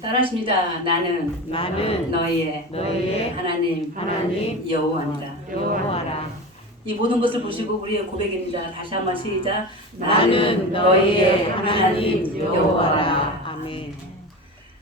따라하십니다. 나는 너희의 하나님 여호와니라. 여호와라. 이 모든 것을 보시고 우리의 고백입니다. 다시 한번 시작. 나는 너희의 하나님 여호와라. 아멘.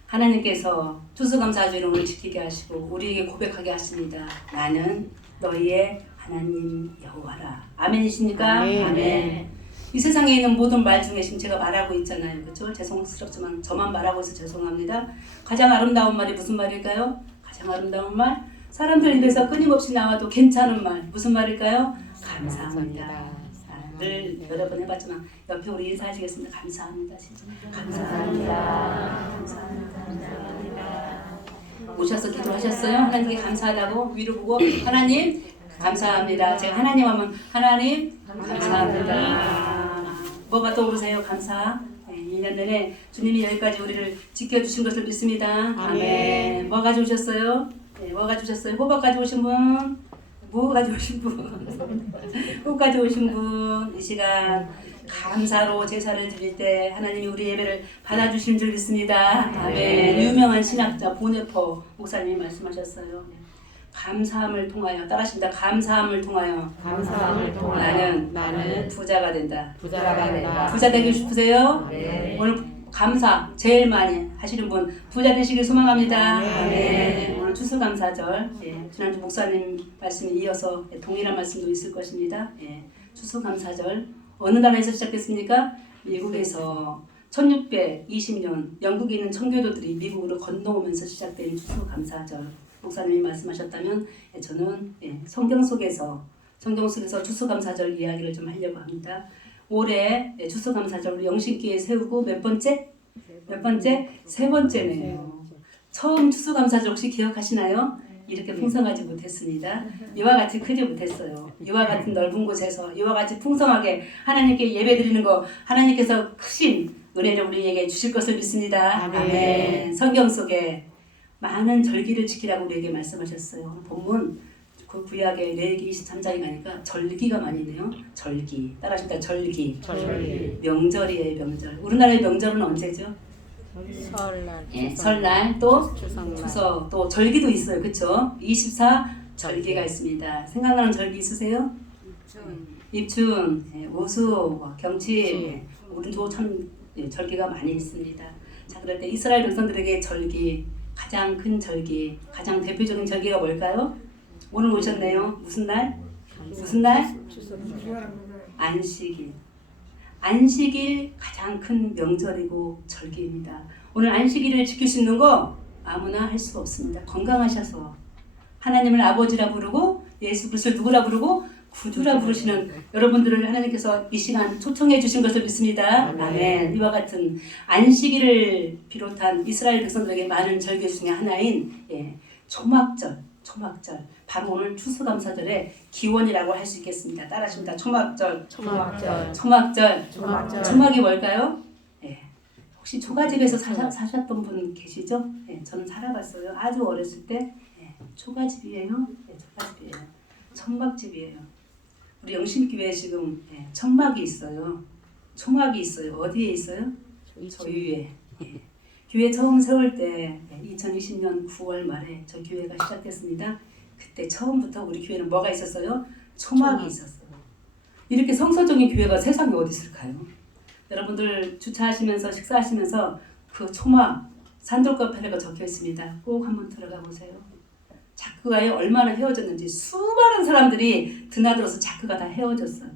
하나님께서 추수감사주 이름을 지키게 하시고 우리에게 고백하게 하십니다. 나는 너희의 하나님 여호와라. 아멘이십니까? 아멘. 이 세상에 있는 모든 말 중에 지금 제가 말하고 있잖아요. 그렇죠? 죄송스럽지만 저만 말하고 있어 죄송합니다. 가장 아름다운 말이 무슨 말일까요? 가장 아름다운 말? 사람들 입에서 끊임없이 나와도 괜찮은 말. 무슨 말일까요? 감사합니다. 늘 여러 번 해봤지만 옆에 우리 인사하시겠습니다. 감사합니다. 진짜. 감사합니다. 감사합니다. 오셔서 기도하셨어요? 하나님께 감사하다고 위로 보고 하나님 감사합니다. 제가 하나님 하면 하나님 감사합니다. 뭐가 떠오르세요? 감사. 2년 내내 주님이 여기까지 우리를 지켜주신 것을 믿습니다. 아멘. 뭐 가져오셨어요? 뭐 가져오셨어요? 호박 가져오신 분? 무 가져오신 분? 국 가져오신 분? 이 시간 감사로 제사를 드릴 때 하나님이 우리 예배를 받아주신 줄 믿습니다. 아멘. 유명한 신학자 보네퍼 목사님이 말씀하셨어요. 감사함을 통하여 따라하십니다. 감사함을 통하여 나는 부자가 된다. 부자 되고 싶으세요? 네. 오늘 감사 제일 많이 하시는 분 부자 되시길 소망합니다. 네. 오늘 추수감사절 지난주 목사님 말씀에 이어서 동일한 말씀도 있을 것입니다. 추수감사절 어느 나라에서 시작됐습니까? 미국에서 1620년 영국에 있는 청교도들이 미국으로 건너오면서 시작된 추수감사절. 목사님이 말씀하셨다면 저는 성경 속에서 추수감사절 이야기를 좀 하려고 합니다. 올해 추수감사절로 영신기에 세우고 몇 번째? 세 번째네요. 처음 추수감사절 혹시 기억하시나요? 이렇게 풍성하지 못했습니다. 이와 같이 크지 못했어요. 이와 같은 넓은 곳에서 이와 같이 풍성하게 하나님께 예배드리는 거 하나님께서 크신 은혜를 우리에게 주실 것을 믿습니다. 아멘. 성경 속에 많은 절기를 지키라고 우리에게 말씀하셨어요. 본문 그 구약의 레위기 23장에 가니까 절기가 많이 있네요. 절기. 따라하십니다. 절기. 명절이에요. 명절. 우리나라의 명절은 언제죠? 설날 또 추석 또 절기도 있어요. 그렇죠? 24 절기가 있습니다. 생각나는 절기 있으세요? 입춘, 우수, 경치. 우리도 참 절기가 많이 있습니다. 자, 그럴 때 이스라엘 백성들에게 절기 가장 큰 절기, 가장 대표적인 절기가 뭘까요? 오늘 오셨네요. 무슨 날? 안식일. 안식일 가장 큰 명절이고 절기입니다. 오늘 안식일을 지킬 수 있는 거 아무나 할 수가 없습니다. 건강하셔서 하나님을 아버지라 부르고 예수 그리스도를 누구라 부르고 구주라 부르시는 여러분들을 하나님께서 이 시간 초청해 주신 것을 믿습니다. 아멘. 이와 같은 안식일을 비롯한 이스라엘 백성들에게 많은 절기 중에 하나인 초막절. 바로 오늘 추수감사절의 기원이라고 할 수 있겠습니다. 따라하십니다. 초막절. 초막이 뭘까요? 혹시 초가집에서 사셨던 분 계시죠? 저는 살아봤어요. 아주 어렸을 때 초가집이에요. 초가집이에요. 천막집이에요. 우리 영신교회에 지금 천막이 있어요. 초막이 있어요. 어디에 있어요? 저희 위에. 교회 처음 세울 때 2020년 9월 말에 저 교회가 시작됐습니다. 그때 처음부터 우리 교회는 뭐가 있었어요? 초막이 있었어요. 이렇게 성서적인 교회가 세상에 어디 있을까요? 여러분들 주차하시면서 식사하시면서 그 초막 산돌카페가 적혀 있습니다. 꼭 한번 들어가 보세요. 자크가 얼마나 헤어졌는지 수많은 사람들이 드나들어서 자크가 다 헤어졌어요.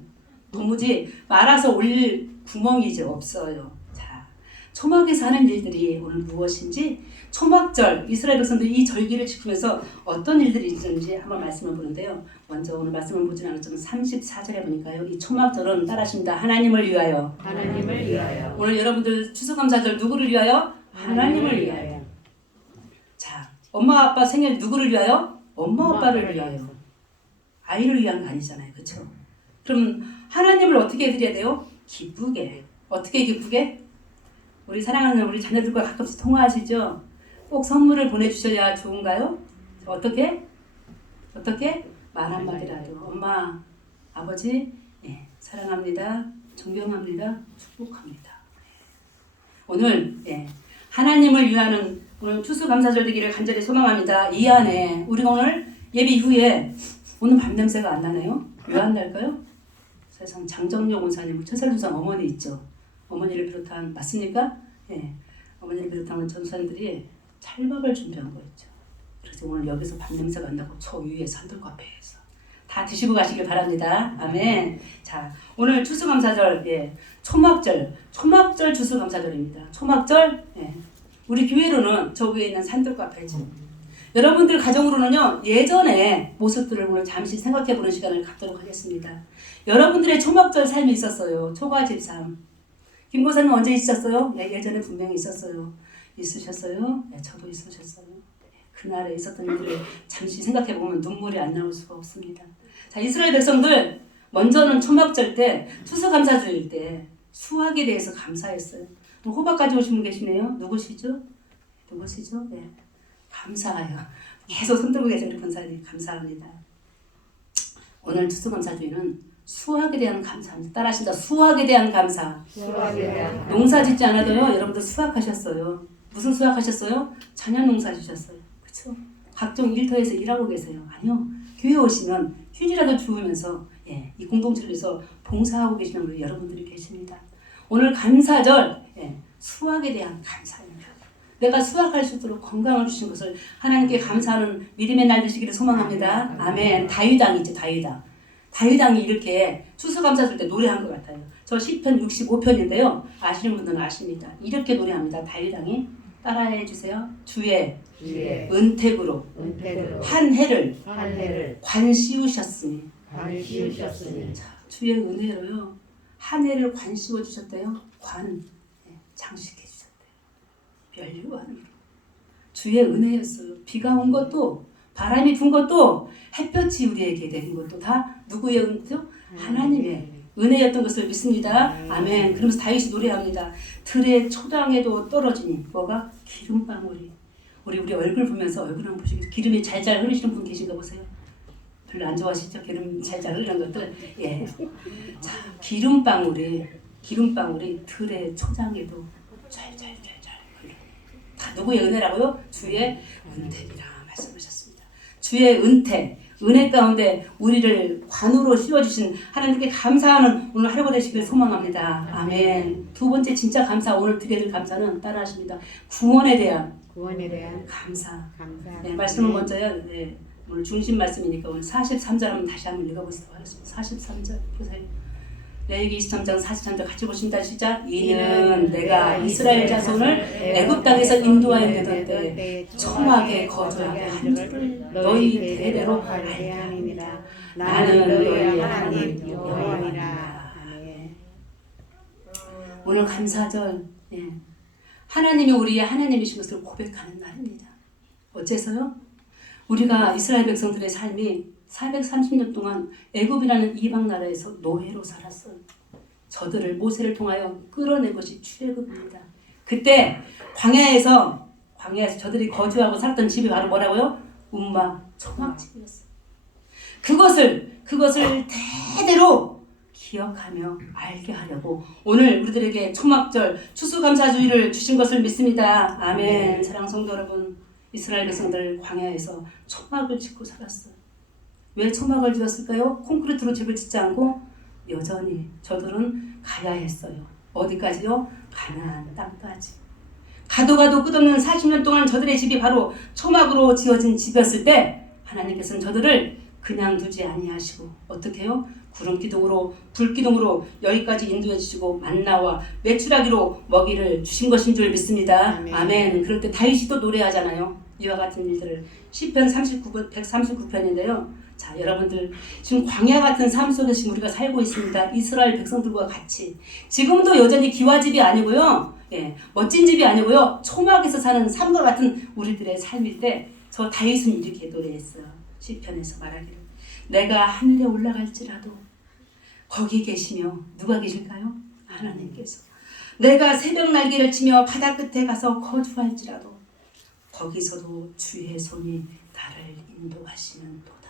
도무지 말아서 올릴 구멍이 이제 없어요. 자, 초막에서 하는 일들이 오늘 무엇인지 초막절 이스라엘 백성들이 이 절기를 지키면서 어떤 일들이 있는지 한번 말씀을 보는데요. 먼저 오늘 말씀을 보진 않았지만 34절에 보니까요. 이 초막절은 따라하십니다. 하나님을 위하여. 오늘 여러분들 추수감사절 누구를 위하여? 하나님을 위하여. 자, 엄마 아빠 생일 누구를 위하여? 엄마 아빠를 위하여. 아이를 위한 거 아니잖아요. 그렇죠? 그럼 하나님을 어떻게 드려야 돼요? 기쁘게. 어떻게 기쁘게? 우리 사랑하는 우리 자녀들과 가끔씩 통화하시죠? 꼭 선물을 보내주셔야 좋은가요? 어떻게? 말 한마디라도. 엄마, 아버지, 사랑합니다. 존경합니다. 축복합니다. 오늘 하나님을 위하는 오늘 추수감사절 되기를 간절히 소망합니다. 이 안에 우리가 오늘 예배 이후에 오늘 밤냄새가 안 나네요. 왜 안 날까요? 세상 장정용 원사님, 천살조상 어머니 있죠. 어머니를 비롯한 맞습니까? 예, 어머니를 비롯한 전사님들이 찰밥을 준비한 거 있죠. 그래서 오늘 여기서 밤냄새가 안 나고 저 위에 산들 카페에서 다 드시고 가시길 바랍니다. 아멘. 자, 오늘 추수감사절, 예, 초막절 추수감사절입니다. 초막절, 예, 우리 교회로는 저 위에 있는 산들 카페죠. 여러분들 가정으로는요, 예전의 모습들을 오늘 잠시 생각해 보는 시간을 갖도록 하겠습니다. 여러분들의 초막절 삶이 있었어요. 초가집 삶. 김고사님 언제 있었어요? 예, 예전에 분명히 있었어요. 있으셨어요? 네, 저도 있으셨어요. 그날에 있었던 일을 잠시 생각해 보면 눈물이 안 나올 수가 없습니다. 자, 이스라엘 백성들 먼저는 초막절 때, 추수감사주일 때 수확에 대해서 감사했어요. 호박 가져오신 분 계시네요. 누구시죠? 네. 감사해요. 계속 손들고 계세요. 우리 권사님 감사합니다. 오늘 추수감사주일은 수확에 대한 감사합니다. 따라하신다. 수확에 대한 감사. 농사 짓지 않아도요. 여러분들 수확하셨어요. 무슨 수확하셨어요? 자녀 농사 지셨어요. 그렇죠? 각종 일터에서 일하고 계세요. 아니요. 교회 오시면 휴지라도 주우면서, 예, 이 공동체를 위해서 봉사하고 계시는 우리 여러분들이 계십니다. 오늘 감사절, 예, 수확에 대한 감사입니다. 내가 수확할 수 있도록 건강을 주신 것을 하나님께 감사하는 믿음의 날 되시기를 소망합니다. 아멘. 다윗왕이죠. 다윗왕이 이렇게 추수감사절 때 노래한 것 같아요. 저 시편 65편인데요. 아시는 분들은 아십니다. 이렇게 노래합니다. 다윗왕이 따라해 주세요. 주의 은택으로 한 해를 관 씌우셨으니. 자, 주의 은혜로요. 한 해를 관 씌워 주셨대요. 관, 장식해 주셨대요. 멸류관으로. 주의 은혜였어요. 비가 온 것도, 바람이 분 것도, 햇볕이 우리에게 내린 것도 다 누구의 은혜죠? 하나님의 은혜였던 것을 믿습니다. 아멘. 그러면서 다윗이 노래합니다. 들의 초당에도 떨어지니 뭐가? 기름방울이. 우리 얼굴 보면서 얼굴 한번 보시겠어요? 기름이 잘잘 흐르시는 분 계신가 보세요. 별로 안 좋아하시죠? 기름 잘잘 흐르는 것들. 예. 자, 기름방울이 들의 초장에도 잘잘 흘러. 다 누구의 은혜라고요? 주의 은택이라 말씀하셨습니다. 주의 은혜 가운데 우리를 관으로 씌워주신 하나님께 감사하는 오늘 하루가 되시길 소망합니다. 아멘. 두 번째 진짜 감사, 오늘 드려야 될 감사는 따라하십니다. 구원에 대한 감사. 네, 말씀을 먼저요. 네, 오늘 중심 말씀이니까 오늘 43절 한번 다시 한번 읽어보도록 하겠습니다. 43절 보세요. 레위기 23장 43절 같이 보신다. 시작. 이는 내가 이스라엘 자손을 애굽 땅에서 인도하여 내던 때에 초막에 거주하게 한 줄을 너희 대대로 알게 하니라. 나는 너희의 하나님 여호와니라. 오늘 감사절, 예, 하나님이 우리의 하나님이신 것을 고백하는 날입니다. 어째서요? 우리가 이스라엘 백성들의 삶이 430년 동안 애굽이라는 이방 나라에서 노예로 살았어요. 저들을 모세를 통하여 끌어낸 것이 출애굽입니다. 그때 광야에서 저들이 거주하고 살았던 집이 바로 뭐라고요? 움마 초막집이었어요. 그것을 대대로 기억하며 알게 하려고 오늘 우리들에게 초막절 추수감사주의를 주신 것을 믿습니다. 아멘. 사랑하는 성도 여러분, 이스라엘 백성들 광야에서 초막을 짓고 살았어요. 왜 초막을 지었을까요? 콘크리트로 집을 짓지 않고 여전히 저들은 가야 했어요. 어디까지요? 가나안 땅까지. 가도 끝없는 40년 동안 저들의 집이 바로 초막으로 지어진 집이었을 때 하나님께서는 저들을 그냥 두지 아니하시고 어떻게 해요? 구름기둥으로 불기둥으로 여기까지 인도해 주시고 만나와 메추라기로 먹이를 주신 것인 줄 믿습니다. 아멘. 그럴 때 다윗이 또 노래하잖아요. 이와 같은 일들을 시편 139편인데요. 자, 여러분들 지금 광야 같은 삶 속에 지금 우리가 살고 있습니다. 이스라엘 백성들과 같이 지금도 여전히 기와집이 아니고요. 예, 멋진 집이 아니고요. 초막에서 사는 삶과 같은 우리들의 삶일 때 저 다윗은 이렇게 노래했어요. 시편에서 말하기를 내가 하늘에 올라갈지라도 거기 계시며 누가 계실까요? 하나님께서. 내가 새벽 날개를 치며 바다 끝에 가서 거주할지라도 거기서도 주의 손이 나를 인도하시는도다.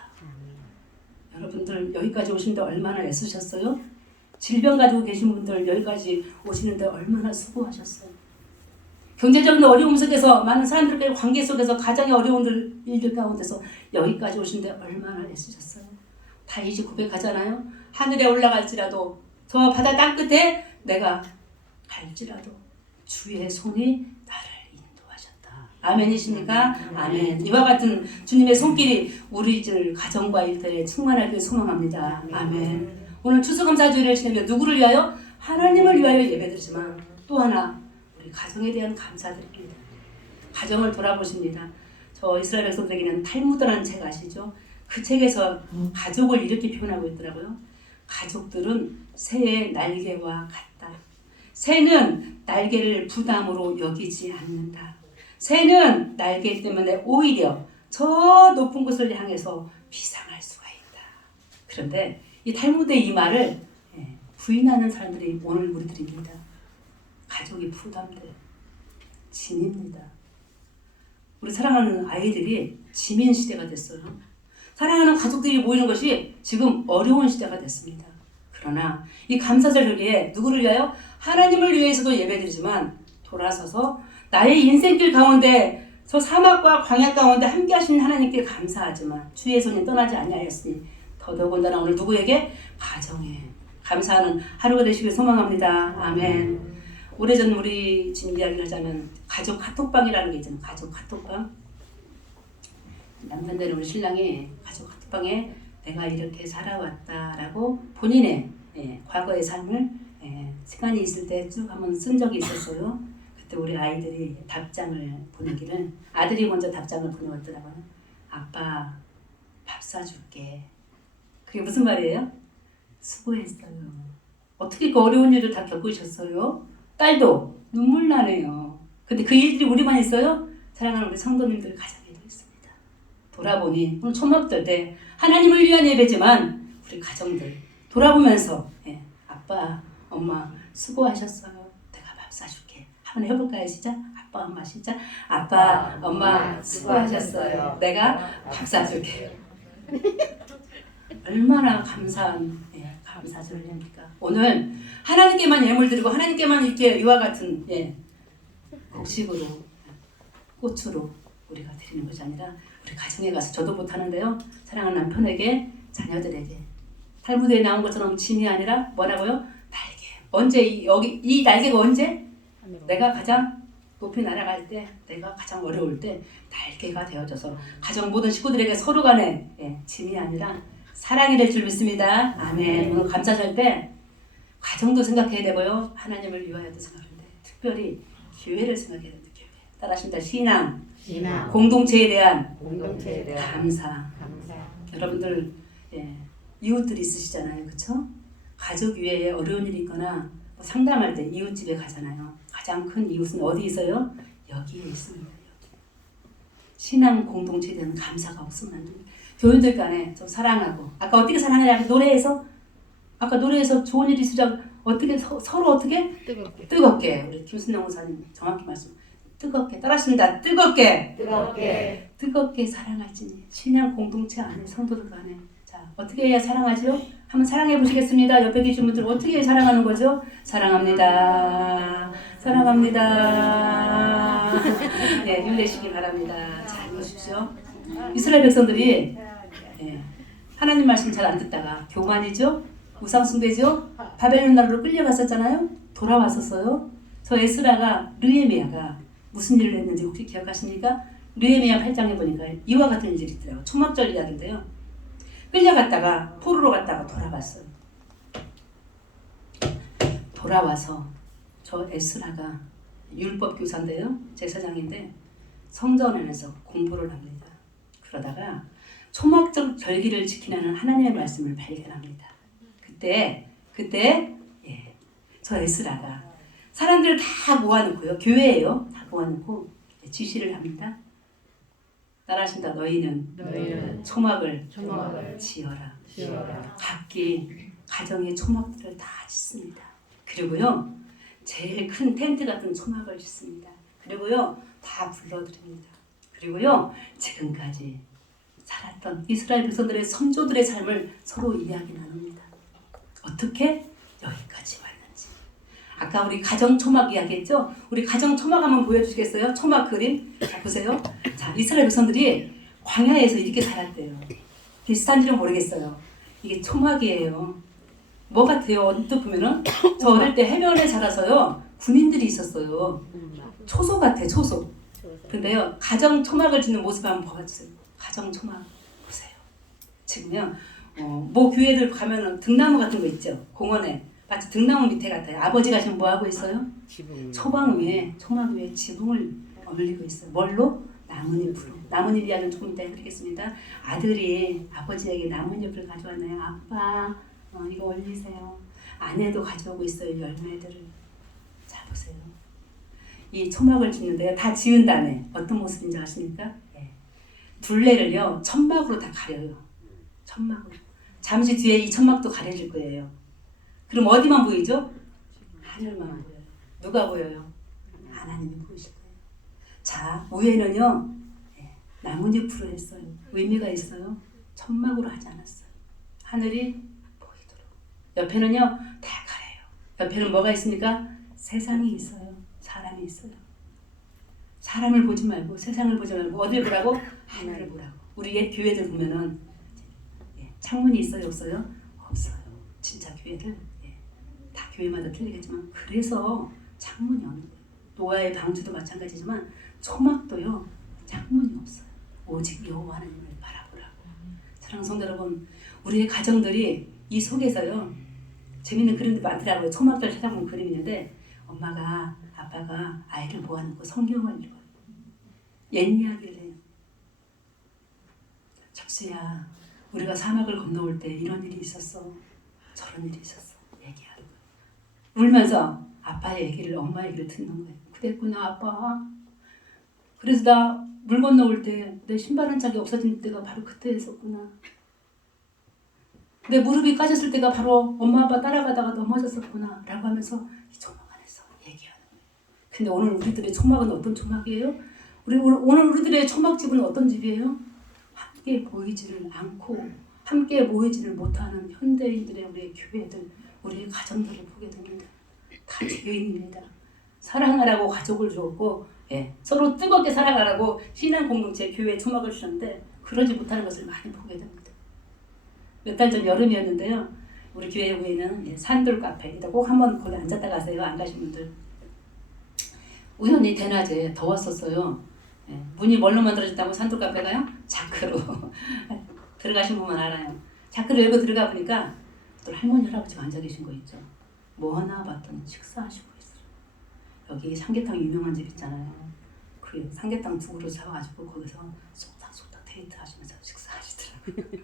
여러분들 여기까지 오시는데 얼마나 애쓰셨어요? 질병 가지고 계신 분들 여기까지 오시는데 얼마나 수고하셨어요? 경제적인 어려움 속에서 많은 사람들과의 관계 속에서 가장의 어려운 일들 가운데서 여기까지 오신데 얼마나 애쓰셨어요. 다 이제 고백하잖아요. 하늘에 올라갈지라도 저 바다 땅끝에 내가 갈지라도 주의 손이 나를 인도하셨다. 아멘이십니까? 아멘. 이와 같은 주님의 손길이 우리 가정과 일터에 충만하길 소망합니다. 아멘. 오늘 추수감사주일을 지내며 누구를 위하여? 하나님을 위하여 예배드리지만 또 하나 우리 가정에 대한 감사드립니다. 가정을 돌아보십니다. 저 이스라엘 백성들에게는 탈무드라는 책 아시죠? 그 책에서 가족을 이렇게 표현하고 있더라고요. 가족들은 새의 날개와 같다. 새는 날개를 부담으로 여기지 않는다. 새는 날개 때문에 오히려 저 높은 곳을 향해서 비상할 수가 있다. 그런데 이 탈무드의 이 말을 부인하는 사람들이 오늘 우리들입니다. 가족이 부담돼. 짐입니다. 우리 사랑하는 아이들이 짐인 시대가 됐어요. 사랑하는 가족들이 모이는 것이 지금 어려운 시대가 됐습니다. 그러나 이 감사절 여기에 누구를 위하여? 하나님을 위해서도 예배드리지만 돌아서서 나의 인생길 가운데 저 사막과 광야 가운데 함께 하신 하나님께 감사하지만 주의 손이 떠나지 아니하였으니 더더군다나 오늘 누구에게? 가정에 감사하는 하루가 되시길 소망합니다. 아멘. 오래전 우리 지금 이야기를 하자면 가족 카톡방이라는 게 있잖아요. 가족 카톡방. 남편들은 우리 신랑이 가족 카톡방에 내가 이렇게 살아왔다라고 본인의 과거의 삶을 시간이 있을 때 쭉 한번 쓴 적이 있었어요. 그때 우리 아이들이 답장을 보내기를 아들이 먼저 답장을 보내왔더라고요. 아빠 밥 사줄게. 그게 무슨 말이에요? 수고했어요. 어떻게 그 어려운 일을 다 겪으셨어요? 딸도 눈물 나네요. 근데 그 일들이 우리만 있어요? 사랑하는 우리 성도님들 가정에도 있습니다. 돌아보니 오늘 초막절 때 하나님을 위한 예배지만 우리 가정들 돌아보면서 아빠, 엄마 수고하셨어요. 내가 밥 사줄게. 한번 해볼까요? 시작. 아빠, 엄마 시작. 아빠, 엄마 수고하셨어요. 내가 밥 사줄게. 얼마나 감사한 감사절입니까? 오늘 하나님께만 예물 드리고 하나님께만 이렇게 이와 같은 곡식으로 꽃으로 우리가 드리는 것이 아니라 우리 가정에 가서 저도 못하는데요. 사랑하는 남편에게 자녀들에게 탈무드에 나온 것처럼 짐이 아니라 뭐라고요? 날개. 언제 여기 이 날개가 언제? 내가 가장 높이 날아갈 때, 내가 가장 어려울 때 날개가 되어져서 가정 모든 식구들에게 서로 간에 짐이 아니라 사랑이 될 줄 믿습니다. 아멘. 오늘 감사절 때 가정도 생각해야 되고요. 하나님을 위하여도 생각하는데 특별히 교회를 생각해야 됩니다. 교회. 따라하십니다. 신앙. 공동체에 대한 감사. 여러분들 이웃들이 있으시잖아요. 그렇죠? 가족 위에 어려운 일이 있거나 상담할 때 이웃집에 가잖아요. 가장 큰 이웃은 어디 있어요? 여기에 있습니다. 여기. 신앙 공동체에 대한 감사가 없으면 안 됩니다. 교인들 간에 좀 사랑하고 아까 어떻게 사랑하냐 노래에서 아까 노래에서 좋은 일이 있으자 어떻게 서로 어떻게 뜨겁게 우리 김순영 목사님 정확히 말씀 뜨겁게 따라하십니다. 뜨겁게 사랑할지니 신앙 공동체 안에 성도들 간에 자 어떻게 해야 사랑하죠? 한번 사랑해 보시겠습니다. 옆에 계신 분들 어떻게 사랑하는 거죠? 사랑합니다. 네, 힘내시기 바랍니다. 잘 보십시오. 이스라엘 백성들이 하나님 말씀 잘 안 듣다가 교만이죠? 우상숭배죠? 바벨론 나라로 끌려갔었잖아요? 돌아왔었어요. 저 에스라가 느헤미야가 무슨 일을 했는지 혹시 기억하십니까? 느헤미야 8장에 보니까 이와 같은 일이 있더라고요. 초막절 이야기인데요. 끌려갔다가 포로로 갔다가 돌아왔어요. 돌아와서 저 에스라가 율법 교사인데요. 제사장인데 성전 안에서 공부를 합니다. 그러다가 초막절 절기를 지키는 하나님의 말씀을 발견합니다. 그때 저 에스라가 사람들을 다 모아놓고요. 교회예요. 다 모아놓고 지시를 합니다. 따라하신다. 너희는 초막을 지어라. 각기 가정의 초막들을 다 짓습니다. 그리고요. 제일 큰 텐트 같은 초막을 짓습니다. 그리고요. 다 불러드립니다. 그리고요. 지금까지 살았던 이스라엘 백성들의 선조들의 삶을 서로 이야기 나눕니다. 어떻게 여기까지 왔는지. 아까 우리 가정 초막 이야기했죠? 우리 가정 초막 한번 보여주시겠어요? 초막 그림. 자, 보세요. 자, 이스라엘 백성들이 광야에서 이렇게 살았대요. 비슷한지는 모르겠어요. 이게 초막이에요. 뭐 같아요? 언뜻 보면은 저 어릴 때 해변에 자라서요. 군인들이 있었어요. 초소 같아, 초소. 근데요, 가정 초막을 짓는 모습 한번 봐주세요. 가정 초막 보세요. 지금요, 뭐 교회들 가면은 등나무 같은 거 있죠. 공원에 마치 등나무 밑에 같아요. 아버지가 지금 뭐 하고 있어요? 초막 위에, 초막 위에 지붕을 올리고 있어요. 뭘로? 나뭇잎으로. 나뭇잎 이야기는 조금 이따 해드리겠습니다. 아들이 아버지에게 나뭇잎을 가져왔나요? 아빠, 이거 올리세요. 아내도 가져오고 있어요. 열매들을. 자, 보세요. 이 초막을 짓는데요. 다 지은 다음에 어떤 모습인지 아십니까? 예. 둘레를요. 천막으로 다 가려요. 천막으로. 잠시 뒤에 이 천막도 가려질 거예요. 그럼 어디만 보이죠? 하늘만 보여요. 누가 보여요? 하나님이 보이실 거예요. 자, 위에는요. 예. 나뭇잎으로 했어요. 의미가 있어요. 천막으로 하지 않았어요. 하늘이 보이도록. 옆에는요. 다 가려요. 옆에는 뭐가 있습니까? 세상이 있어요. 사람이 있어요. 사람을 보지 말고 세상을 보지 말고 어딜 보라고? 하늘을 보라고. 우리 옛 교회들 보면은 창문이 있어요? 없어요? 없어요. 진짜 교회들 다 교회마다 틀리겠지만 그래서 창문이 없는 거예요. 노아의 방주도 마찬가지지만 초막도요. 창문이 없어요. 오직 여호와 하나님을 바라보라고. 사랑하는 성도 여러분, 우리의 가정들이 이 속에서요. 재밌는 그림도 많더라고요. 초막들 찾아보면 그림이 있는데 엄마가 아빠가 아이를 모아놓고 성경을 읽어요. 옛 이야기를 해요. 적수야, 우리가 사막을 건너올 때 이런 일이 있었어. 저런 일이 있었어. 얘기하는 거예요. 울면서 아빠의 얘기를, 엄마 얘기를 듣는 거예요. 그랬구나 아빠. 그래서 나 물 건너올 때 내 신발 한 짝이 없어진 때가 바로 그때였었구나. 내 무릎이 까졌을 때가 바로 엄마 아빠 따라가다가 넘어졌었구나 라고 하면서 이 초막 안에서 얘기하는 거예요. 근데 오늘 우리들의 초막은 어떤 초막이에요? 오늘 우리들의 초막집은 어떤 집이에요? 함께 보이지를 않고 함께 모이지를 못하는 현대인들의 우리의 교회들, 우리의 가정들을 보게 됩니다. 다 죄인입니다. 사랑하라고 가족을 주었고 서로 뜨겁게 살아가라고 신앙 공동체 교회에 초막을 주셨는데 그러지 못하는 것을 많이 보게 됩니다. 몇 달 전 여름이었는데요. 우리 교회 후에는 산돌 카페 꼭 한번 거기 앉았다 가세요. 안 가신 분들. 우연히 대낮에 더웠었어요. 문이 뭘로 만들어졌다고 산돌 카페가요? 자크로. 들어가신 분만 알아요. 자크를 열고 들어가 보니까 또 할머니 할아버지가 앉아 계신 거 있죠. 뭐 하나 봤더니 식사하시고 있어요. 여기 삼계탕 유명한 집 있잖아요. 그 삼계탕 두 그릇 사와가지고 거기서 쏙닥쏙닥 데이트 하시면서 식사하시더라고요.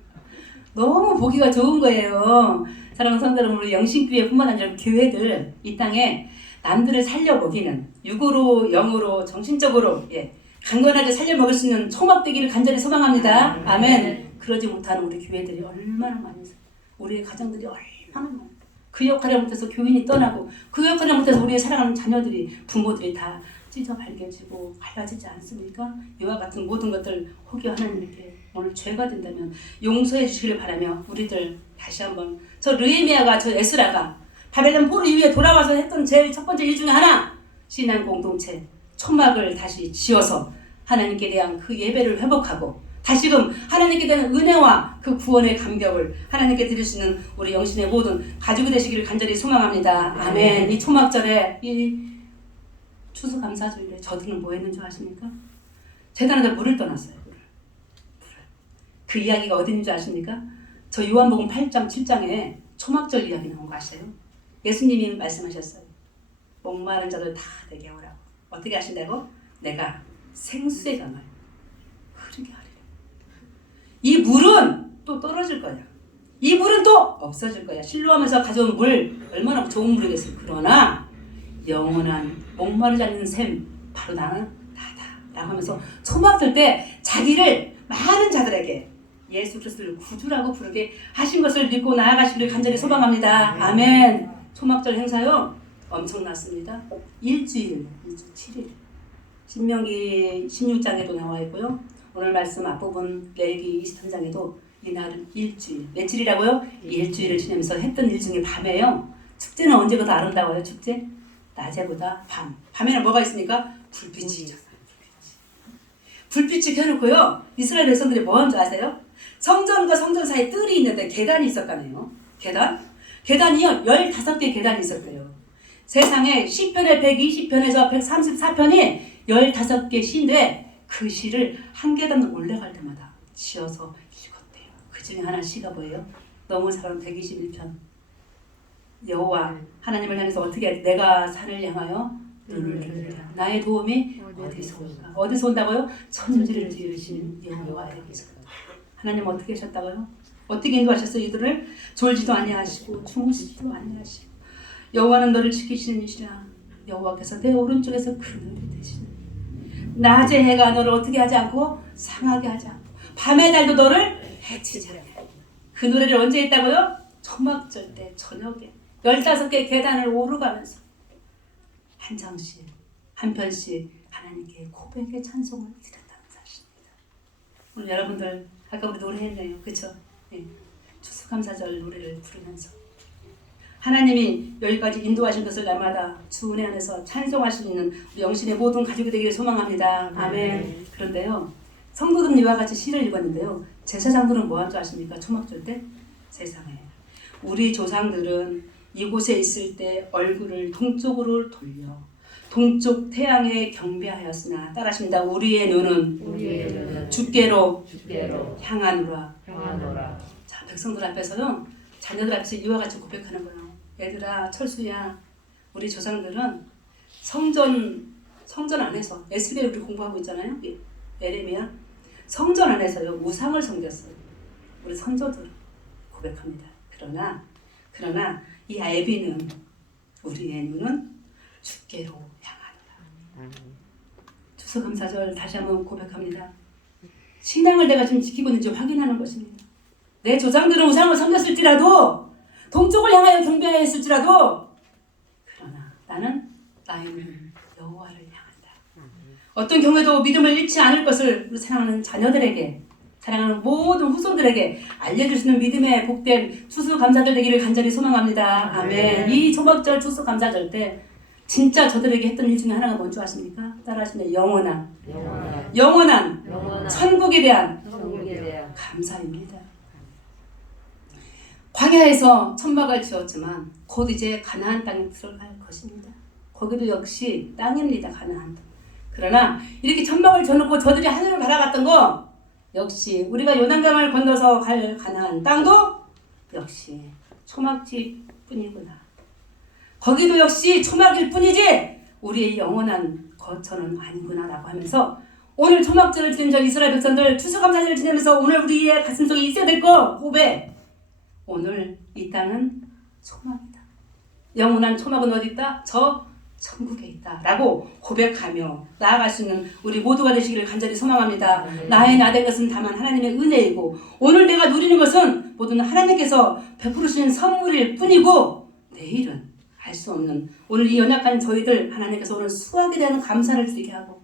너무 보기가 좋은 거예요. 사랑하는 성도 여러분, 우리 영신교회뿐만 아니라 교회들 이 땅에 남들을 살려먹이는 육으로 영으로 정신적으로 강건하게 살려먹을 수 있는 초막되기를 간절히 소망합니다. 아멘. 그러지 못하는 우리 교회들이 얼마나 많이 있어요. 우리의 가정들이 얼마나 많아요. 그 역할을 못해서 교인이 떠나고 그 역할을 못해서 우리의 사랑하는 자녀들이 부모들이 다 찢어 밝혀지고 갈라지지 않습니까? 이와 같은 모든 것들 혹여 하나님께 오늘 죄가 된다면 용서해 주시기를 바라며 우리들 다시 한번 저 르헤미야가 저 에스라가 바벨론 포로 이후에 돌아와서 했던 제일 첫 번째 일 중에 하나 신앙 공동체 초막을 다시 지어서 하나님께 대한 그 예배를 회복하고 다시금 하나님께 대한 은혜와 그 구원의 감격을 하나님께 드릴 수 있는 우리 영신의 모든 가족이 되시기를 간절히 소망합니다. 아멘. 이 초막절에 이 추수감사주일에 저들은 뭐 했는 줄 아십니까? 제단에다 물을 떠났어요. 물을. 그 이야기가 어디 있는 줄 아십니까? 저 요한복음 8장 7장에 초막절 이야기 나온 거 아세요? 예수님이 말씀하셨어요. 목마른 자들 다 내게 오라고. 어떻게 하신다고? 내가 생수의 강을 흐르게 하리라. 이 물은 또 떨어질 거야. 이 물은 또 없어질 거야. 실로하면서 가져온 물 얼마나 좋은 물이겠어요. 그러나 영원한 목마르지 않는 샘 바로 나는 나다 라고 하면서 초막들 때 자기를 많은 자들에게 예수 그리스도를 구주라고 부르게 하신 것을 믿고 나아가시기를 간절히 소망합니다. 아멘. 초막절 행사요 엄청났습니다. 일주일 7일 신명기 16장에도 나와 있고요. 오늘 말씀 앞부분 레위기 23장에도 이날은 일주일 며칠이라고요? 일주일을 지내면서 했던 일 중에 밤에요. 축제는 언제보다 아름다워요. 축제? 낮에보다 밤. 밤에는 뭐가 있습니까? 불빛이 있죠. 불빛을 켜놓고요. 이스라엘 백성들이 뭐 하는 줄 아세요? 성전과 성전 사이에 뜰이 있는데 계단이 있었다네요. 계단이요. 15개 계단이 있었대요. 세상에 시편의 120편에서 134편이 15개 시인데 그 시를 한 계단 올라갈 때마다 지어서 읽었대요. 그 중에 하나 시가 뭐예요? 너무 잘하는 121편. 여호와 하나님을 향해서 어떻게 해? 내가 산을 향하여 눈을 들리라. 나의 도움이 어디서 올까? 어디서 온다고요? 천지를 지으신 여호와에게서. 하나님 어떻게 하셨다고요? 어떻게 인도하셨어요? 이들을 졸지도 아니하시고 주무시지도 아니하시고 여호와는 너를 지키시는 이시라. 여호와께서 내 오른쪽에서 그늘이 되시는. 낮에 해가 너를 어떻게 하지 않고 상하게 하지 않고 밤의 달도 너를 해치지 않게. 그 노래를 언제 했다고요? 초막절 때 저녁에 15개 계단을 오르가면서 한 장씩 한 편씩 하나님께 고백의 찬송을 드렸다는 사실입니다. 오늘 여러분들 아까 우리 노래했네요. 그렇죠? 네. 추수감사절 노래를 부르면서 하나님이 여기까지 인도하신 것을 날마다 주 은혜 안에서 찬송할 수 있는 우리 영신의 모든 가족이 되기를 소망합니다. 아멘. 그런데요. 성도들은 이와 같이 시를 읽었는데요. 제사장들은 뭐 한 줄 아십니까? 초막절 때? 세상에. 우리 조상들은 이곳에 있을 때 얼굴을 동쪽으로 돌려 동쪽 태양에 경배하였으나 따라하십니다. 우리의 눈은 주께로 향하노라. 자, 백성들 앞에서요. 자녀들 앞에서 이와 같이 고백하는 거예요. 얘들아, 철수야, 우리 조상들은 성전 안에서 에스겔 우리 공부하고 있잖아요. 예레미야. 성전 안에서요 우상을 섬겼어요. 우리 선조들 고백합니다. 그러나 이 애비는 우리의 눈은 주께로 향하노라. 추수감사절 다시 한번 고백합니다. 신앙을 내가 지금 지키고 있는지 확인하는 것입니다. 내 조상들은 우상을 섬겼을지라도 동쪽을 향하여 경배하였을지라도 그러나 나는 나의 눈은 여호와를 향한다. 어떤 경우에도 믿음을 잃지 않을 것을 우리 사랑하는 자녀들에게 사랑하는 모든 후손들에게 알려줄 수 있는 믿음의 복된 추수감사절 되기를 간절히 소망합니다. 아멘. 이 초막절 추수감사절 때 진짜 저들에게 했던 일 중에 하나가 뭔지 아십니까? 따라하시면 영원한 천국에 대한 감사입니다. 광야에서 천막을 지었지만 곧 이제 가나안 땅에 들어갈 것입니다. 거기도 역시 땅입니다. 가나안 땅. 그러나 이렇게 천막을 지어놓고 저들이 하늘을 바라봤던 거 역시 우리가 요단강을 건너서 갈 가나안 땅도 역시 초막집뿐이구나. 거기도 역시 초막일 뿐이지 우리의 영원한 거처는 아니구나 라고 하면서 오늘 초막절을 지낸 저 이스라엘 백성들 추수감사절을 지내면서 오늘 우리의 가슴속에 있어야 될 거 고백. 오늘 이 땅은 초막이다. 영원한 초막은 어디 있다? 저 천국에 있다 라고 고백하며 나아갈 수 있는 우리 모두가 되시기를 간절히 소망합니다. 나의 나된 것은 다만 하나님의 은혜이고 오늘 내가 누리는 것은 모두 하나님께서 베푸시는 선물일 뿐이고 내일은 알 수 없는 오늘 이 연약한 저희들 하나님께서 오늘 수확에 대한 감사를 드리게 하고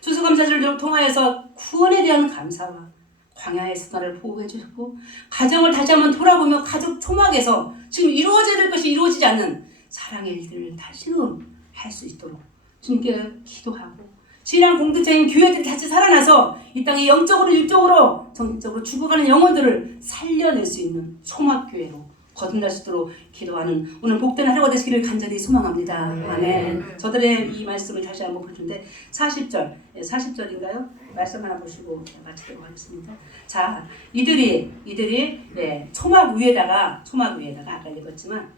추수감사절을 통하여서 구원에 대한 감사와 광야에서 나를 보호해 주셨고 가정을 다시 한번 돌아보며 가족 초막에서 지금 이루어져야 될 것이 이루어지지 않는 사랑의 일들을 다시는 할 수 있도록 주님께 기도하고 신앙 공동체인 교회들이 다시 살아나서 이 땅에 영적으로 육적으로 정신적으로 죽어가는 영혼들을 살려낼 수 있는 초막교회로 거듭날 수 있도록 기도하는 오늘 복된 하루가 되시기를 간절히 소망합니다. 아멘. 저들의 이 말씀을 다시 한번 볼 텐데 40절인가요? 말씀 하나 보시고 마치도록 하겠습니다. 자, 이들이 초막 위에다가 아까 읽었지만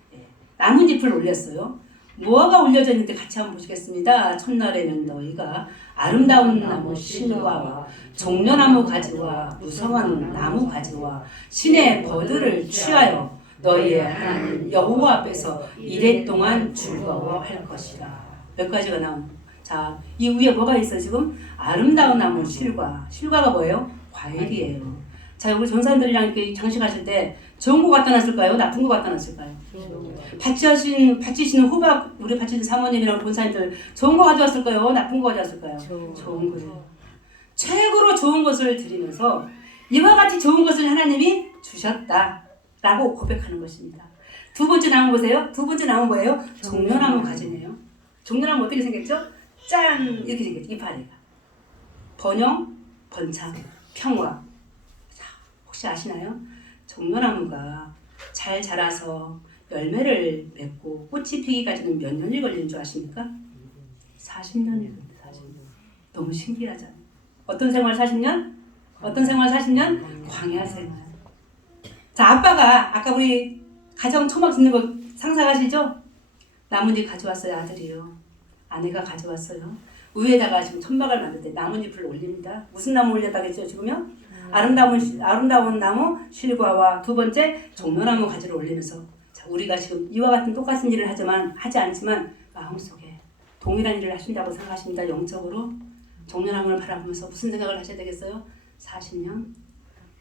나뭇잎을 올렸어요. 무화과 올려져 있는데 같이 한번 보시겠습니다. 첫날에는 너희가 아름다운 나무 실과와 종려나무 가지와 무성한 나무 가지와 신의 버들을 취하여 너희의 하나님 여호와 앞에서 이랫동안 즐거워할 것이다. 몇 가지가 나옵니다. 자, 이 위에 뭐가 있어요 지금? 아름다운 나무 실과가 뭐예요? 과일이에요. 자, 우리 전사님들이랑 이렇게 장식하실 때 좋은 거 갖다 놨을까요? 나쁜 거 갖다 놨을까요? 바치시는 후박 우리 바치는 사모님이랑 본사님들 좋은 거 가져왔을까요? 나쁜 거 가져왔을까요? 좋은 거예요. 최고로 좋은 것을 드리면서 이와 같이 좋은 것을 하나님이 주셨다라고 고백하는 것입니다. 두 번째 나무 보세요. 두 번째 나무 뭐예요? 종려나무 가지네요. 종려나무 어떻게 생겼죠? 짠 이렇게 생겼죠. 이파리가. 번영, 번창, 평화. 자, 혹시 아시나요? 종려나무가 잘 자라서 열매를 맺고 꽃이 피기까지는 몇 년이 걸리는 줄 아십니까? 40년이거든요. 40년. 너무 신기하잖아요. 어떤 생활 40년? 어떤 생활 40년? 광야 생활. 자, 아빠가 아까 우리 가정 초막 짓는 거 상상하시죠? 나뭇잎 가져왔어요. 아들이요. 아내가 가져왔어요. 위에다가 지금 천막을 만들 때 나뭇잎을 올립니다. 무슨 나무 올렸다고 했죠 지금요? 아름다운 나무 실과와 두 번째 종려나무 가지를 올리면서, 자, 우리가 지금 이와 같은 똑같은 일을 하지 않지만 마음속에 동일한 일을 하신다고 생각하십니다. 영적으로 종려나무를 바라보면서 무슨 생각을 하셔야 되겠어요? 40년.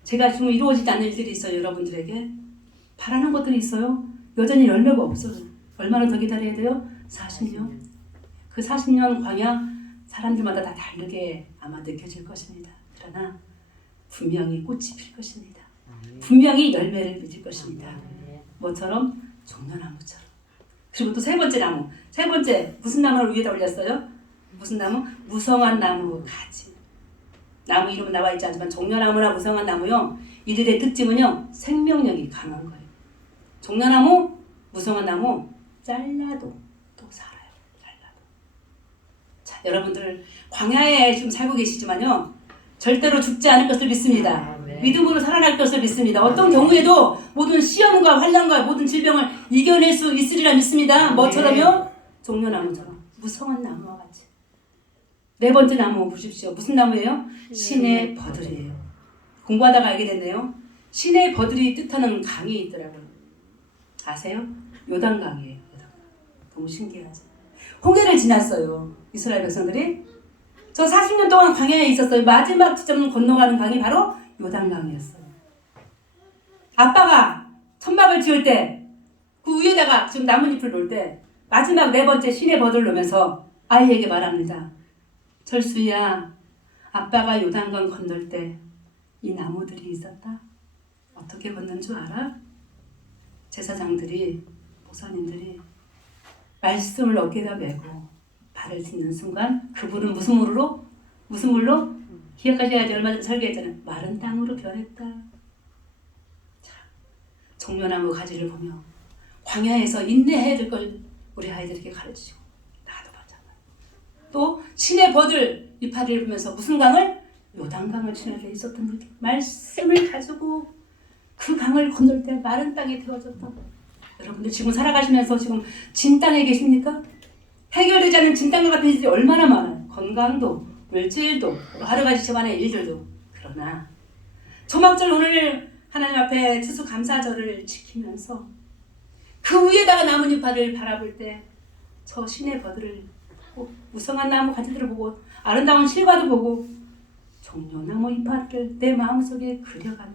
제가 지금 이루어지지 않는 일들이 있어요. 여러분들에게 바라는 것들이 있어요. 여전히 열매가 없어요. 얼마나 더 기다려야 돼요? 40년. 그 40년 광야 사람들마다 다 다르게 아마 느껴질 것입니다. 그러나 분명히 꽃이 필 것입니다. 분명히 열매를 맺을 것입니다. 뭐처럼? 종려나무처럼. 그리고 또 세 번째 나무. 세 번째 무슨 나무를 위에다 올렸어요? 무슨 나무? 무성한 나무 가지. 나무 이름은 나와 있지 않지만 종려나무나 무성한 나무요. 이들의 특징은요. 생명력이 강한 거예요. 종려나무, 무성한 나무 잘라도 또 살아요. 잘라도. 자, 여러분들 광야에 지금 살고 계시지만요. 절대로 죽지 않을 것을 믿습니다. 믿음으로 살아날 것을 믿습니다. 어떤 경우에도 모든 시험과 환난과 모든 질병을 이겨낼 수 있으리라 믿습니다. 뭐처럼요? 종려나무처럼. 무성한 나무와 같이. 네 번째 나무 보십시오. 무슨 나무예요? 신의 버들이에요. 공부하다가 알게 됐네요. 신의 버들이 뜻하는 강이 있더라고요. 아세요? 요단강이에요. 요단강. 너무 신기하죠. 홍해를 지났어요. 이스라엘 백성들이. 저 40년 동안 광야에 있었어요. 마지막 지점 건너가는 강이 바로 요단강이었어요. 아빠가 천막을 지을 때 그 위에다가 지금 나뭇잎을 놓을 때 마지막 네 번째 신의 버들을 놓으면서 아이에게 말합니다. 철수야, 아빠가 요단강 건널 때 이 나무들이 있었다. 어떻게 건넌 줄 알아? 제사장들이, 목사님들이 말씀을 어깨에다 메고 발을 딛는 순간 그분은 무슨 물로? 무슨 물로? 기억하셔야지. 얼마 전에 설교했잖아요. 마른 땅으로 변했다. 자, 종려나무 가지를 보며 광야에서 인내해야 될 걸 우리 아이들에게 가르치고 나도 마찬가지. 또 신의 버들 이파리를 보면서 무슨 강을? 요단강을 지나게 있었던 일. 말씀을 가지고 그 강을 건널 때 마른 땅이 되어졌다. 여러분들 지금 살아가시면서 지금 진 땅에 계십니까? 해결되지 않은 진 땅과 같은 일들이 얼마나 많아요. 건강도, 물질도, 여러 가지 집안의 일들도. 그러나 초막절 오늘 하나님 앞에 추수감사절을 지키면서 그 위에다가 나뭇잎을 바라볼 때 저 신의 버들을 보고 무성한 나무 가지들을 보고 아름다운 실과도 보고 종려나무 이파리를 내 마음속에 그려가며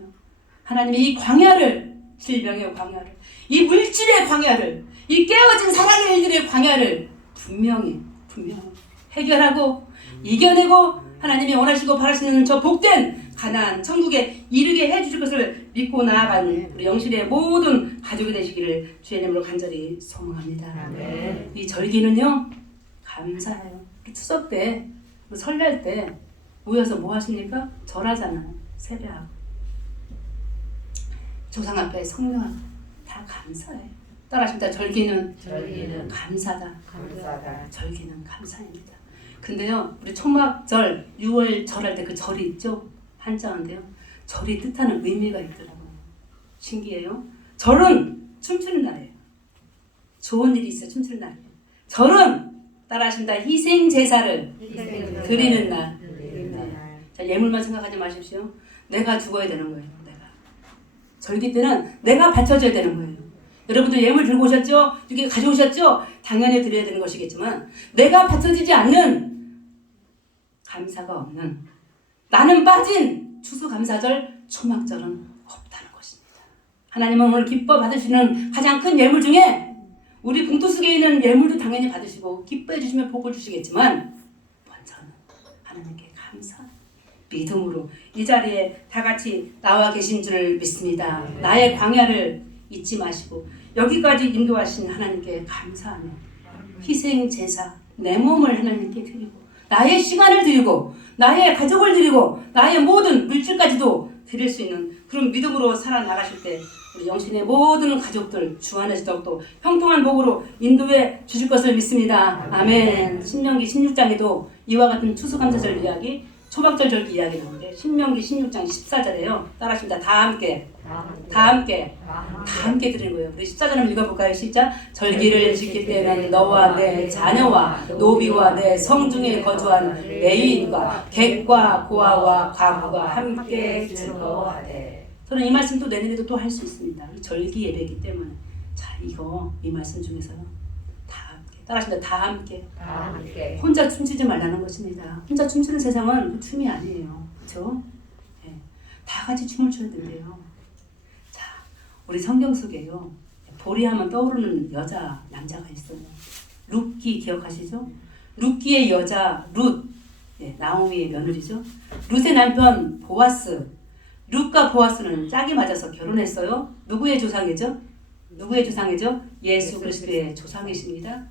하나님이 이 광야를, 질병의 광야를, 이 물질의 광야를, 이 깨어진 사랑의 일들의 광야를 분명히 해결하고 이겨내고 하나님이 원하시고 바라시는 저 복된 가나안 천국에 이르게 해주실 것을 믿고 나아가는 우리 영실의 모든 가족이 되시기를 주의 이름으로 간절히 소망합니다. 아멘. 이 절기는요 감사해요. 추석 때 설날 때 모여서 뭐 하십니까? 절하잖아요. 세배하고 조상 앞에 성령하고 다 감사해요. 따라하십니다. 절기는 감사다. 절기는 감사입니다. 근데요, 우리 초막절 6월 절할 때 그 절이 있죠? 한자인데요. 절이 뜻하는 의미가 있더라고요. 신기해요. 절은 춤추는 날이에요. 좋은 일이 있어요. 춤추는 날이에요. 절은 따라하십니다. 희생 제사를 드리는 날. 자, 예물만 생각하지 마십시오. 내가 죽어야 되는 거예요. 내가. 절기 때는 내가 바쳐줘야 되는 거예요. 여러분들 예물 들고 오셨죠? 이렇게 가져오셨죠? 당연히 드려야 되는 것이겠지만 내가 바쳐지지 않는 감사가 없는 나는 빠진 추수감사절 초막절은 없다는 것입니다. 하나님은 오늘 기뻐 받으시는 가장 큰 예물 중에 우리 봉투 속에 있는 예물도 당연히 받으시고 기뻐해 주시면 복을 주시겠지만 먼저는 하나님께 감사 믿음으로 이 자리에 다 같이 나와 계신 줄 믿습니다. 나의 광야를 잊지 마시고 여기까지 인도하신 하나님께 감사하며 희생 제사 내 몸을 하나님께 드리고 나의 시간을 드리고 나의 가족을 드리고 나의 모든 물질까지도 드릴 수 있는 그런 믿음으로 살아나가실 때 우리 영신의 모든 가족들 주 안에서 또 형통한 복으로 인도해 주실 것을 믿습니다. 아멘. 신명기 16장에도 이와 같은 추수감사절 이야기, 초박절 절기 이야기 나오는데 신명기 16장 14절에요. 따라하십니다. 다 함께 드리는 거예요. 우리 14절 한번 읽어볼까요? 시작. 절기를 지킬 때는 너와 내 자녀와 노비와 내 성중에 거주한 레위인과 객과 고아와 과부가 함께 즐거워하되. 저는 이 말씀 또 내년에도 또 할 수 있습니다. 이 절기 예배이기 때문에. 자, 이거 이 말씀 중에서 다 함께 따라하십니다. 다 함께. 혼자 춤추지 말라는 것입니다. 혼자 춤추는 세상은 그 춤이 아니에요. 그렇죠? 네. 다 같이 춤을 춰야 된대요. 자, 우리 성경 속에요. 보리하면 떠오르는 여자, 남자가 있어요. 룻기 기억하시죠? 룻기의 여자 룻, 네, 나오미의 며느리죠. 룻의 남편 보아스. 룻과 보아스는 짝이 맞아서 결혼했어요. 누구의 조상이죠? 예수 그리스도의 조상이십니다.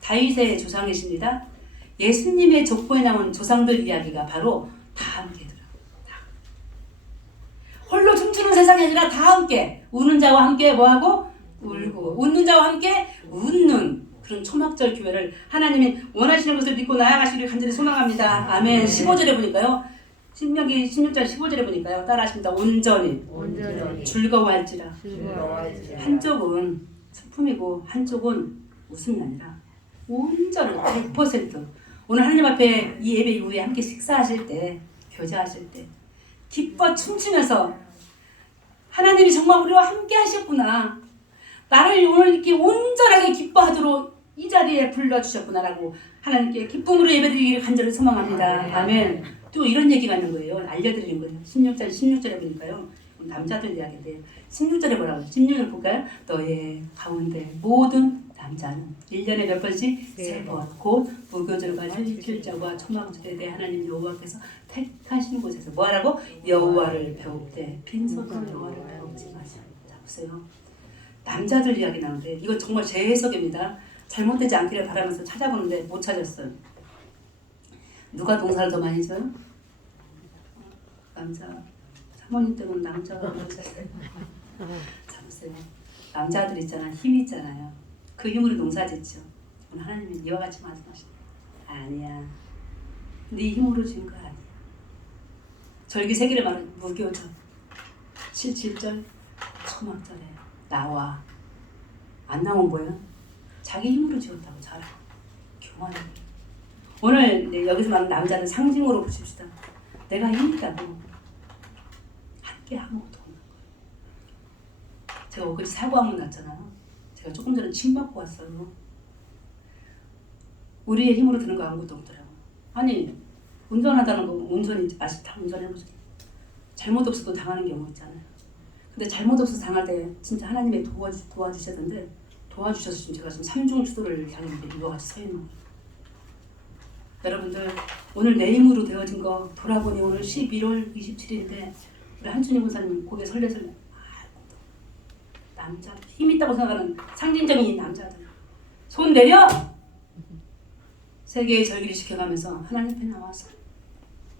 다윗의 조상이십니다. 예수님의 족보에 나온 조상들 이야기가 바로 다 함께 들어요. 홀로 춤추는 세상이 아니라 다 함께 우는 자와 함께 뭐하고? 울고 웃는 자와 함께 웃는 그런 초막절 교회를 하나님이 원하시는 것을 믿고 나아가시기를 간절히 소망합니다. 아멘. 15절에 보니까요. 신명기 16장 15절에 보니까요. 따라하십니다. 온전히 즐거워할지라. 한쪽은 슬픔이고 한쪽은 웃음이 아니라 온전한 100%. 오늘 하나님 앞에 이 예배 이후에 함께 식사하실 때, 교제하실 때 기뻐 춤추면서 하나님이 정말 우리와 함께 하셨구나. 나를 오늘 이렇게 온전하게 기뻐하도록 이 자리에 불러주셨구나라고 하나님께 기쁨으로 예배드리기를 간절히 소망합니다. 아멘. 또 이런 얘기가 있는 거예요. 알려드리는 거예요. 16절에 보니까요. 남자들 이야기인데요. 16절에 뭐라고? 16절 볼까요? 너의 가운데 모든 남자는 1년에 몇 번씩? 3번. 곧 무교절과 휴일절과 초막절에 대해 하나님 여호와께서 택하신 곳에서 뭐하라고? 여호와를 배울 때 빈손으로 여호와를 배우지 마시오. 자, 보세요. 남자들 이야기 나오는데 이건 정말 제 해석입니다. 잘못되지 않기를 바라면서 찾아보는데 못 찾았어요. 누가 동사를 더 많이 써요? 남자. 사모님 때문에 남자가 모르셨어요. 자, 보세요. 남자들 있잖아. 힘 있잖아요. 그 힘으로 농사 짓죠. 오늘 하나님은 이와 같이 말씀하시네. 아니야. 네 힘으로 진 거 아니야. 절기 세기를 말하는 무교절. 77절 초막절에 나와. 안 나온 뭐야? 자기 힘으로 지었다고 잘하고. 교만하고. 오늘 여기서 말하는 남자는 상징으로 보십시다. 내가 힘 있다고 함께 아무것도 없는 거예요. 제가 엊그제 사고 한 번 났잖아요. 제가 조금 전에 침 맞고 왔어요. 우리의 힘으로 드는 거 아무것도 없더라고요. 아니 운전하다는 거 운전이 아직 다 운전해보세요. 잘못 없어도 당하는 경우 있잖아요. 근데 잘못 없어서 당할 때 진짜 하나님이 도와주셨는데 도와주셔서 지금 제가 지금 삼중추도를 당했는데 이와 같이 서 있는 거예요. 여러분들 오늘 내 힘으로 되어진 거 돌아보니 오늘 11월 27일인데 우리 한준희 목사님 고개 설레설레 남자 힘 있다고 생각하는 상징적인 남자들 손 내려 세계의 절기를 지켜가면서 하나님 앞에 나와서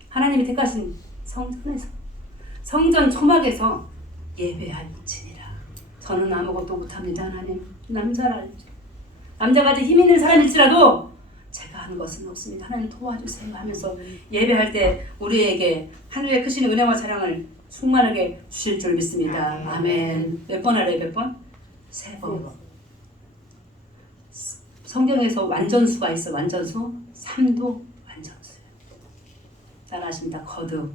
하나님이 택하신 성전에서 성전 초막에서 예배할지니라. 저는 아무것도 못합니다. 하나님 남자같이 힘 있는 사람일지라도 제가 하는 것은 없습니다. 하나님 도와주세요 하면서 예배할 때 우리에게 하늘의 크신 은혜와 사랑을 충만하게 주실 줄 믿습니다. 아멘. 몇 번 하래요? 몇 번? 3번. 성경에서 완전수가 있어. 완전수 3도 완전수예요. 따라하십니다. 거듭.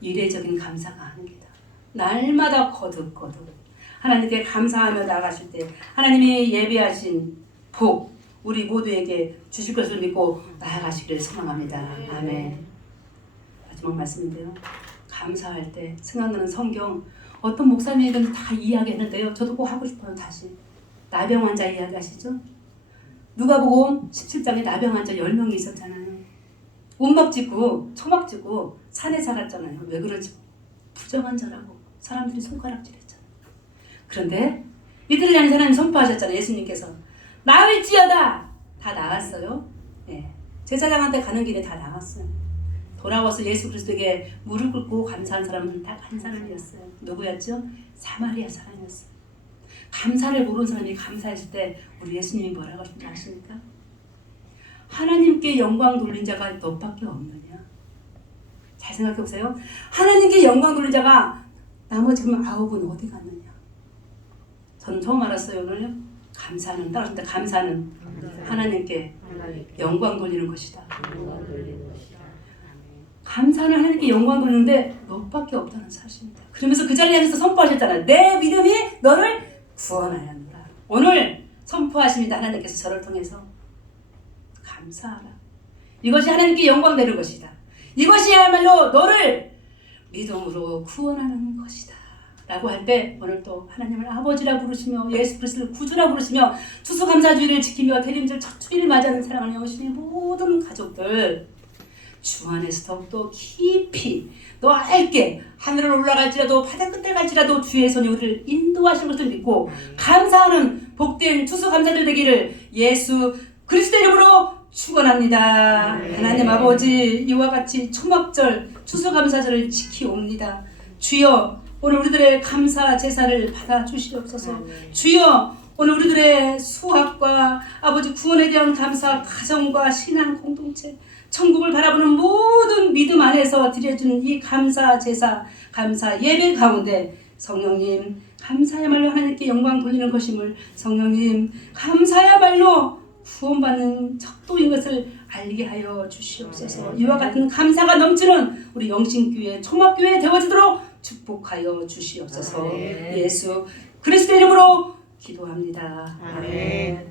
이례적인 감사가 아닙니다. 날마다 거듭. 하나님께 감사하며 나아가실 때 하나님이 예비하신 복 우리 모두에게 주실 것을 믿고 나아가시기를 소망합니다. 아멘. 마지막 말씀인데요. 감사할 때 생각나는 성경 어떤 목사님이든 다 이야기했는데요. 저도 꼭 하고 싶어요. 다시. 나병 환자 이야기 아시죠? 누가복음 17장에 나병 환자 10명이 있었잖아요. 운막 짓고 초막 짓고 산에 살았잖아요. 왜 그러지? 부정한 자라고 사람들이 손가락질했잖아요. 그런데 이들을 향해 하나님 선포하셨잖아요. 예수님께서 나을지어다 다 나갔어요. 예. 제사장한테 가는 길에 다 나갔어요. 돌아와서 예수 그리스도에게 무릎 꿇고 감사한 사람은 딱 한 사람이었어요. 누구였죠? 사마리아 사람이었어요. 감사를 모르는 사람이 감사했을 때 우리 예수님이 뭐라고 하신지 아십니까? 하나님께 영광 돌린 자가 너밖에 없느냐? 잘 생각해 보세요. 하나님께 영광 돌린 자가 나머지 그럼 9은 어디 갔느냐? 저는 처음 알았어요. 오늘요. 감사는 따라서 감사는 하나님께 영광 돌리는 것이다. 감사는 하나님께 영광 돌리는데 너밖에 없다는 사실입니다. 그러면서 그 자리에서 선포하셨잖아요. 내 믿음이 너를 구원하였노라. 오늘 선포하십니다. 하나님께서 저를 통해서 감사하라. 이것이 하나님께 영광 되는 것이다. 이것이야말로 너를 믿음으로 구원하는 것이다. 라고 할 때 오늘 또 하나님을 아버지라 부르시며 예수 그리스도를 구주라 부르시며 추수감사주의를 지키며 대림절 첫 주일을 맞이하는 사랑하는 영신의 모든 가족들 주 안에서 더욱더 깊이 넓게 하늘을 올라갈지라도 바다 끝에 갈지라도 주의 손이 우리를 인도하시는 것을 믿고 감사하는 복된 추수감사들 되기를 예수 그리스도 이름으로 축원합니다. 하나님 아버지 이와 같이 초막절 추수감사절을 지키옵니다. 주여 오늘 우리들의 감사 제사를 받아 주시옵소서. 주여 오늘 우리들의 수학과 아버지 구원에 대한 감사 가정과 신앙 공동체 천국을 바라보는 모든 믿음 안에서 드려주는 이 감사 제사 감사 예배 가운데 성령님 감사야말로 하나님께 영광 돌리는 것임을 성령님 감사야말로 구원받는 척도인 것을 알게 하여 주시옵소서. 이와 같은 감사가 넘치는 우리 영신교회 초막교회 되어지도록 축복하여 주시옵소서. 예수 그리스도 이름으로 기도합니다. 아멘.